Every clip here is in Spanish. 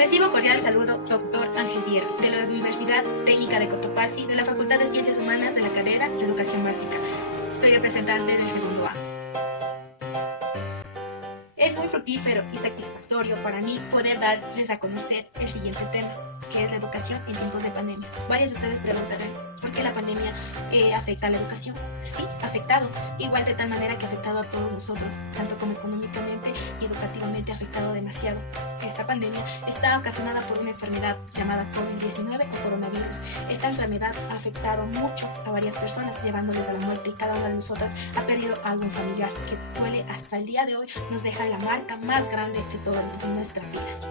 Recibo cordial saludo, doctor Ángel Viera, de la Universidad Técnica de Cotopaxi, de la Facultad de Ciencias Humanas de la carrera de Educación Básica. Soy representante del segundo A. Es muy fructífero y satisfactorio para mí poder darles a conocer el siguiente tema, que es la educación en tiempos de pandemia. Varios de ustedes preguntarán, ¿por qué la pandemia afecta a la educación? Sí, ha afectado, igual de tal manera que ha afectado a todos nosotros, tanto como económicamente y educativamente ha afectado demasiado. Esta pandemia está ocasionada por una enfermedad llamada COVID-19 o coronavirus. Esta enfermedad ha afectado mucho a varias personas, llevándoles a la muerte, y cada una de nosotras ha perdido a algún familiar que duele hasta el día de hoy, nos deja la marca más grande de todas nuestras vidas.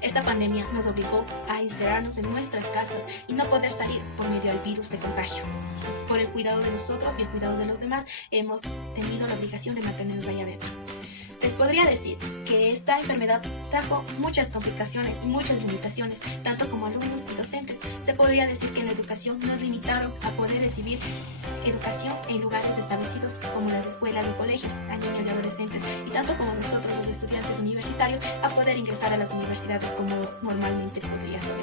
Esta pandemia nos obligó a encerrarnos en nuestras casas y no poder salir por medio del virus de contagio. Por el cuidado de nosotros y el cuidado de los demás, hemos tenido la obligación de mantenernos ahí adentro. Les podría decir que esta enfermedad trajo muchas complicaciones y muchas limitaciones, tanto como alumnos y docentes. Se podría decir que en la educación nos limitaron a poder recibir educación en lugares establecidos como las escuelas y colegios, a niños y adolescentes, y tanto como nosotros los estudiantes universitarios a poder ingresar a las universidades como normalmente podría ser.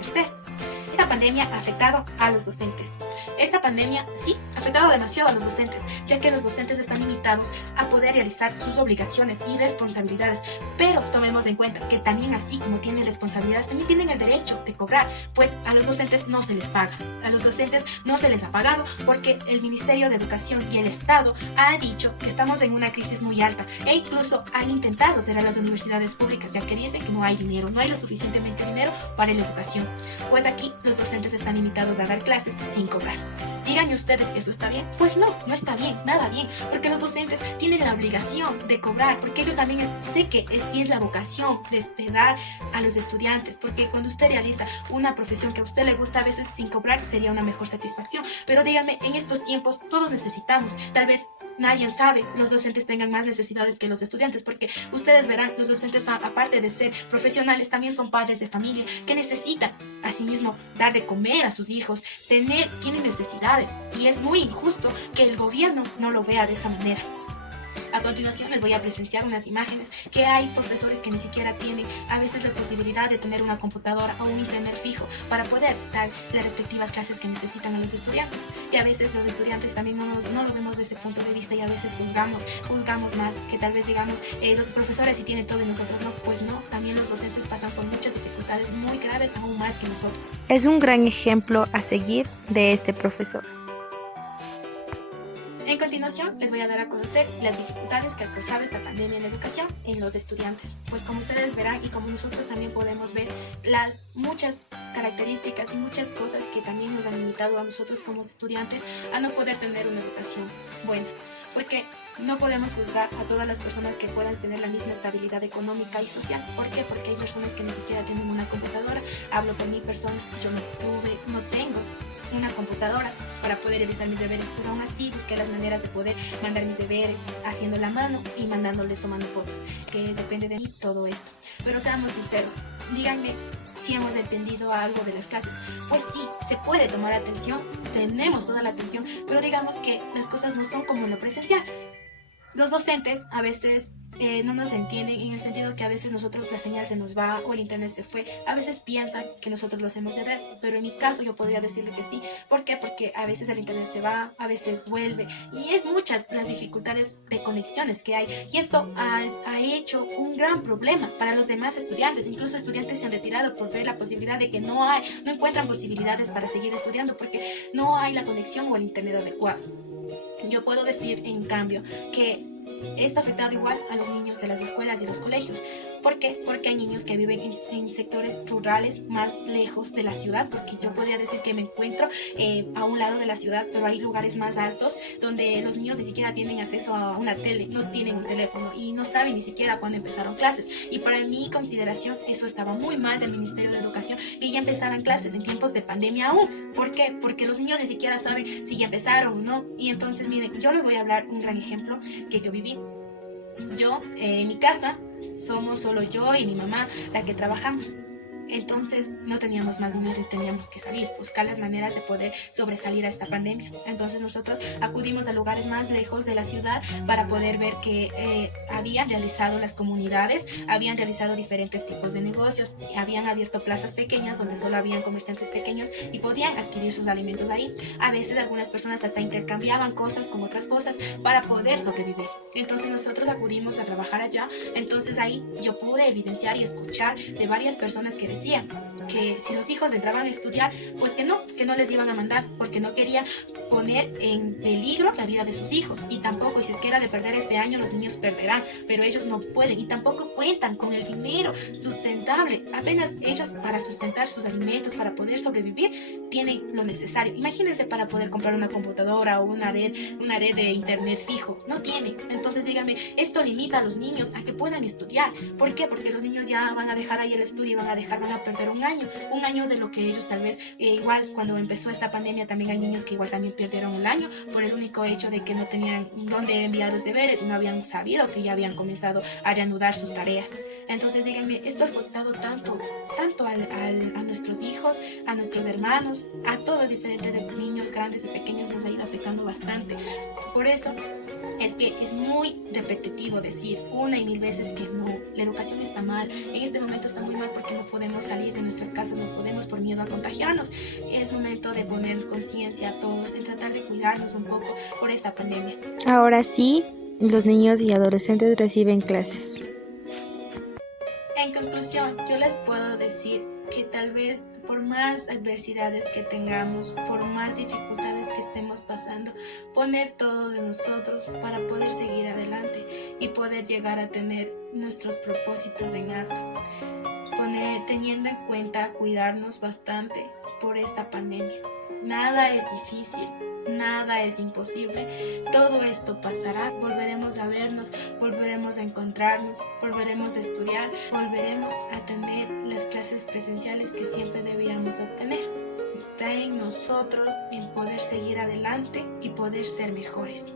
Esta pandemia ha afectado a los docentes. Esta pandemia sí ha afectado demasiado a los docentes, ya que los docentes están limitados a poder realizar sus obligaciones y responsabilidades. Pero tomemos en cuenta que también, así como tienen responsabilidades, también tienen el derecho de cobrar, pues a los docentes no se les paga. A los docentes no se les ha pagado porque el Ministerio de Educación y el Estado ha dicho que estamos en una crisis muy alta, e incluso han intentado cerrar las universidades públicas, ya que dicen que no hay dinero, no hay lo suficientemente dinero para la educación. Pues aquí los docentes están limitados a dar clases sin cobrar. Díganme ustedes que eso está bien. Pues no, no está bien, nada bien, porque los docentes tienen la obligación de cobrar, porque ellos también sé que es la vocación de dar a los estudiantes, porque cuando usted realiza una profesión que a usted le gusta, a veces sin cobrar sería una mejor satisfacción. Pero díganme, en estos tiempos todos necesitamos, tal vez nadie sabe, los docentes tengan más necesidades que los estudiantes, porque ustedes verán, los docentes, aparte de ser profesionales, también son padres de familia que necesitan asimismo dar de comer a sus hijos, tienen necesidades, y es muy injusto que el gobierno no lo vea de esa manera. A continuación les voy a presenciar unas imágenes que hay profesores que ni siquiera tienen a veces la posibilidad de tener una computadora o un internet fijo para poder dar las respectivas clases que necesitan a los estudiantes. Y a veces los estudiantes también no lo vemos desde ese punto de vista, y a veces juzgamos mal, que tal vez digamos los profesores sí tienen todo y nosotros no. Pues no, también los docentes pasan por muchas dificultades muy graves, aún más que nosotros. Es un gran ejemplo a seguir de este profesor. En continuación, les voy a dar a conocer las dificultades que ha causado esta pandemia en la educación en los estudiantes. Pues como ustedes verán y como nosotros también podemos ver, las muchas características y muchas cosas que también nos han limitado a nosotros como estudiantes a no poder tener una educación buena. Porque no podemos juzgar a todas las personas que puedan tener la misma estabilidad económica y social. ¿Por qué? Porque hay personas que ni siquiera tienen una computadora. Hablo por mi persona, yo no tengo una computadora para poder realizar mis deberes, pero aún así busqué las maneras de poder mandar mis deberes haciendo la mano y mandándoles tomando fotos, que depende de mí todo esto. Pero seamos sinceros, díganme si hemos entendido algo de las clases. Pues sí, se puede tomar atención, tenemos toda la atención, pero digamos que las cosas no son como en lo presencial. Los docentes a veces no nos entienden, en el sentido que a veces nosotros la señal se nos va o el internet se fue. A veces piensan que nosotros lo hacemos de red, pero en mi caso yo podría decirle que sí. ¿Por qué? Porque a veces el internet se va, a veces vuelve, y es muchas las dificultades de conexiones que hay, y esto ha hecho un gran problema para los demás estudiantes. Incluso estudiantes se han retirado por ver la posibilidad de que no encuentran posibilidades para seguir estudiando porque no hay la conexión o el internet adecuado. Yo puedo decir, en cambio, que esto ha afectado igual a los niños de las escuelas y los colegios. ¿Por qué? Porque hay niños que viven en sectores rurales más lejos de la ciudad, porque yo podría decir que me encuentro a un lado de la ciudad, pero hay lugares más altos donde los niños ni siquiera tienen acceso a una tele, no tienen un teléfono y no saben ni siquiera cuándo empezaron clases. Y para mi consideración eso estaba muy mal del Ministerio de Educación, que ya empezaran clases en tiempos de pandemia aún. ¿Por qué? Porque los niños ni siquiera saben si ya empezaron o no. Y entonces miren, yo les voy a hablar un gran ejemplo que yo viví. Yo, en mi casa, somos solo yo y mi mamá la que trabajamos. Entonces no teníamos más dinero y teníamos que salir, buscar las maneras de poder sobresalir a esta pandemia. Entonces nosotros acudimos a lugares más lejos de la ciudad para poder ver que habían realizado las comunidades, habían realizado diferentes tipos de negocios, habían abierto plazas pequeñas donde solo habían comerciantes pequeños y podían adquirir sus alimentos ahí. A veces algunas personas hasta intercambiaban cosas con otras cosas para poder sobrevivir. Entonces nosotros acudimos a trabajar allá. Entonces ahí yo pude evidenciar y escuchar de varias personas que decían que si los hijos entraban a estudiar, pues que no les iban a mandar, porque no quería poner en peligro la vida de sus hijos. Y tampoco, y si es que era de perder este año, los niños perderán, pero ellos no pueden y tampoco cuentan con el dinero sustentable. Apenas ellos, para sustentar sus alimentos, para poder sobrevivir, tienen lo necesario. Imagínense, para poder comprar una computadora o una red de internet fijo, no tienen. Entonces dígame, esto limita a los niños a que puedan estudiar. ¿Por qué? Porque los niños ya van a dejar ahí el estudio y van a perder un año de lo que ellos tal vez, igual cuando empezó esta pandemia también hay niños que igual también perdieron el año por el único hecho de que no tenían dónde enviar los deberes y no habían sabido que ya habían comenzado a reanudar sus tareas. Entonces díganme, esto ha afectado tanto a nuestros hijos, a nuestros hermanos, a todos, diferentes de niños, grandes y pequeños, nos ha ido afectando bastante. Por eso es que es muy repetitivo decir una y mil veces que no, la educación está mal, en este momento está muy mal porque no podemos salir de nuestras casas, no podemos por miedo a contagiarnos. Es momento de poner conciencia a todos, en tratar de cuidarnos un poco por esta pandemia. Ahora sí, los niños y adolescentes reciben clases. En conclusión, yo les puedo decir que tal vez por más adversidades que tengamos, por más dificultades que estemos pasando, poner todo de nosotros para poder seguir adelante y poder llegar a tener nuestros propósitos en alto. Teniendo en cuenta cuidarnos bastante por esta pandemia. Nada es difícil, nada es imposible, todo esto pasará, volveremos a vernos, volveremos a encontrarnos, volveremos a estudiar, volveremos a tener las clases presenciales que siempre debíamos obtener. Está en nosotros en poder seguir adelante y poder ser mejores.